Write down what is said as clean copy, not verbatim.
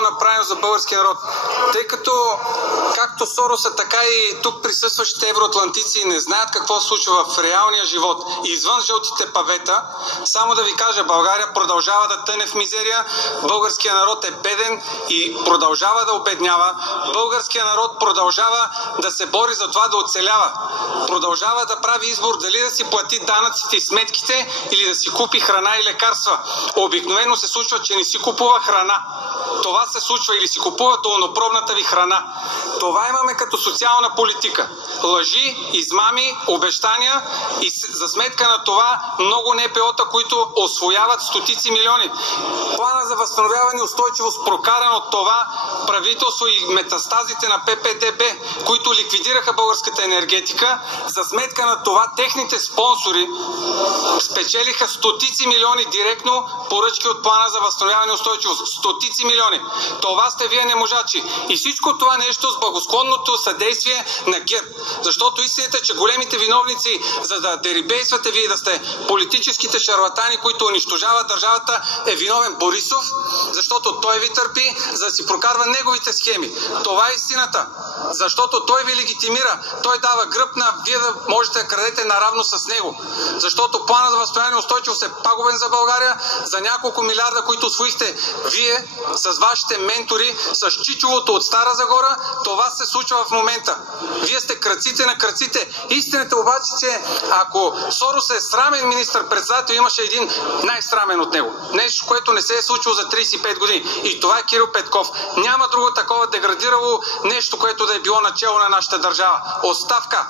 направено за българския народ. Тъй като както Сороса, така и тук присъстващите евроатлантици не знаят какво се случва в реалния живот извън жълтите павета, само да ви кажа, България продължава да тъне в мизерия, българския народ е беден и продължава да обеднява, българския народ продължава да се бори за това да оцелява, продължава да прави избор дали да си плати данъците и сметките или да си купи храна и лекарства. Обикновено се случва, че не си купува храна. Това се случва или си купува долнопробната ви храна. Това имаме като социална политика. Лъжи, измами, обещания и за сметка на това много НПО-та, които освояват стотици милиони. Плана за възстановяване и устойчивост, прокаран от това правителство и метастазите на ППДБ, които ликвидираха българската енергетика, за сметка на това техните спонсори спечелиха стотици милиони директно поръчки от Плана за възстановяване и устойчивост. Стотици милиони. Това сте вие неможачи. И всичко това нещо с благосклонното съдействие на ГЕРБ. Защото истината е, че големите виновници, за да дерибействате вие да сте политическите шарлатани, които унищожават държавата, е виновен Борисов, защото той ви търпи, за да си прокарва неговите схеми. Това е истината. Защото той ви легитимира. Той дава гръб на вие да можете да крадете наравно с него. Защото Плана за възстановяване и устойчивост е пагубен за България, за няколко милиарда, които освоихте вие с вашите ментори, с чичовото от Стара Загора, това се случва в момента. Вие сте крадците на крадците. Истината обаче, че ако Сорос е срамен министър-председател, имаше един най-срамен от него. Нещо, което не се е случило за 35 години. И това е Кирил Петков. Няма друго такова деградирало нещо, което да е било начало на нашата държава. Оставка!